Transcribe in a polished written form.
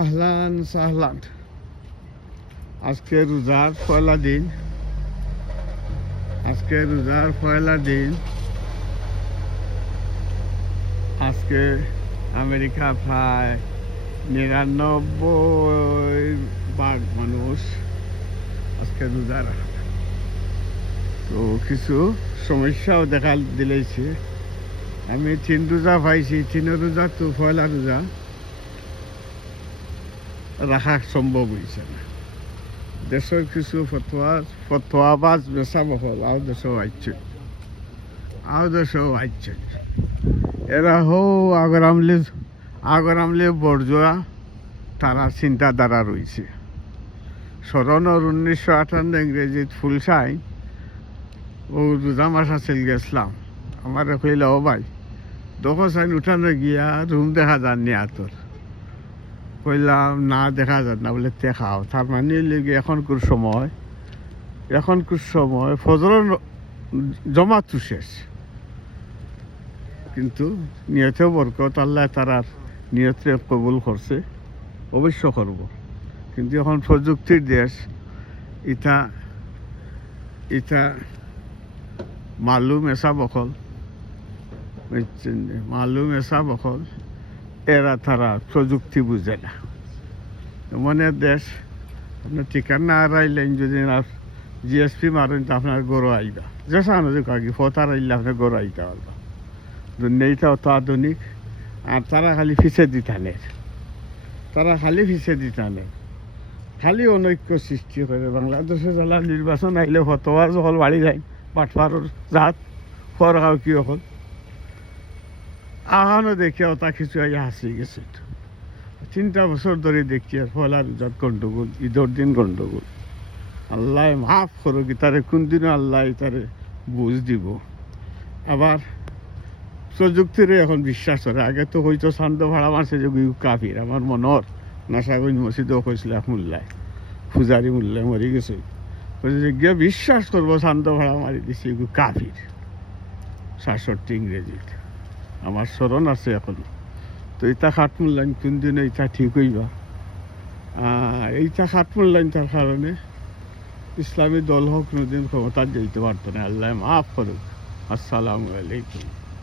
আহলান সাহলান। আজকে রোজার পয়লা দিন। আজকে আমেরিকা প্রায় ৯৯% মানুষ আজকে রোজা রাখে। তো কিছু সমস্যাও দেখা দিলেছে। আমি ৩ রোজা পাইছি, ৩ রোজা তো পয়লা রোজা রাখা সম্ভব হয়েছে না। দেশের কিছু ফতোয়াবাজ বেচা বহল আও দেশেও আইছে। এরা আগরামলে বর্জোয়া তারা চিন্তাধারা রয়েছে। স্মরণর ১৯৫৮ ইংরেজিত ফুল সাইন ও রোজা মাস আছিল গেছিলাম। আমার কইল ও ভাই দোকান সাইন উঠানো গিয়া রুম দেখা যান নি আতর। কইলাম না দেখা যান না, বলে দেখাও। তার মানে লেগে এখনকার সময় ফজর জমাতো শেষ, কিন্তু নিয়তেও বরকত আল্লাহ তারার নিয়তে কবুল করছে, অবশ্য করব। কিন্তু এখন প্রযুক্তির দেশ, ইটা মালুম এসা বখল এরা তারা প্রযুক্তি বুঝে না। এমনের দেশ, আপনার ঠিকানা আইলেন যদি আর জিএসপি মারেন তো আপনার গরু আইবা, যে সানো যে কাকি ফতার আইলে আপনার গরু আইতে পারবা। দুনিয়াটা অত আধুনিক, আর তারা খালি ফিসে দিতানে, খালি অনৈক্য সৃষ্টি করে। বাংলাদেশে জ্বালা নির্বাচন আইলে ফতোয়া যখন বাড়ি যায় পাটফারর জাত ফরগাও কি হল আহানো দেখে ওটা কিছু আগে হাসি গেছে। ৩টা বছর ধরে দেখি আর পয়লা রোজার গন্ডগোল, ঈদের দিন গন্ডগোল। আল্লাহ মাফ করো কি তারে কোন দিনও আল্লাহ তারে বুঝ দিব। আবার প্রযুক্তিরে এখন বিশ্বাস করে। আগে তো হয়তো শান্ত ভাড়া মারছে যে কাফির। আমার মনের নাসাগঞ্জ মসজিদেও হয়েছিল এক মোল্লায়, পূজারি মোল্লায় মরি গেছে, গিয়ে বিশ্বাস করবো শান্ত ভাড়া মারি দিছি কাফির। ৬৭ ইংরেজিত আমার স্মরণ আছে এখনো। তো এইটা খাটমূল্যায়ন কোন দিন এইটা ঠিক হইবা। এইটা খাটমূল্যায়নটার কারণে ইসলামী দল হোক কোনোদিন ক্ষমতা যেতে পারতো না। আল্লাহ মাফ করুক। আসসালামু আলাইকুম।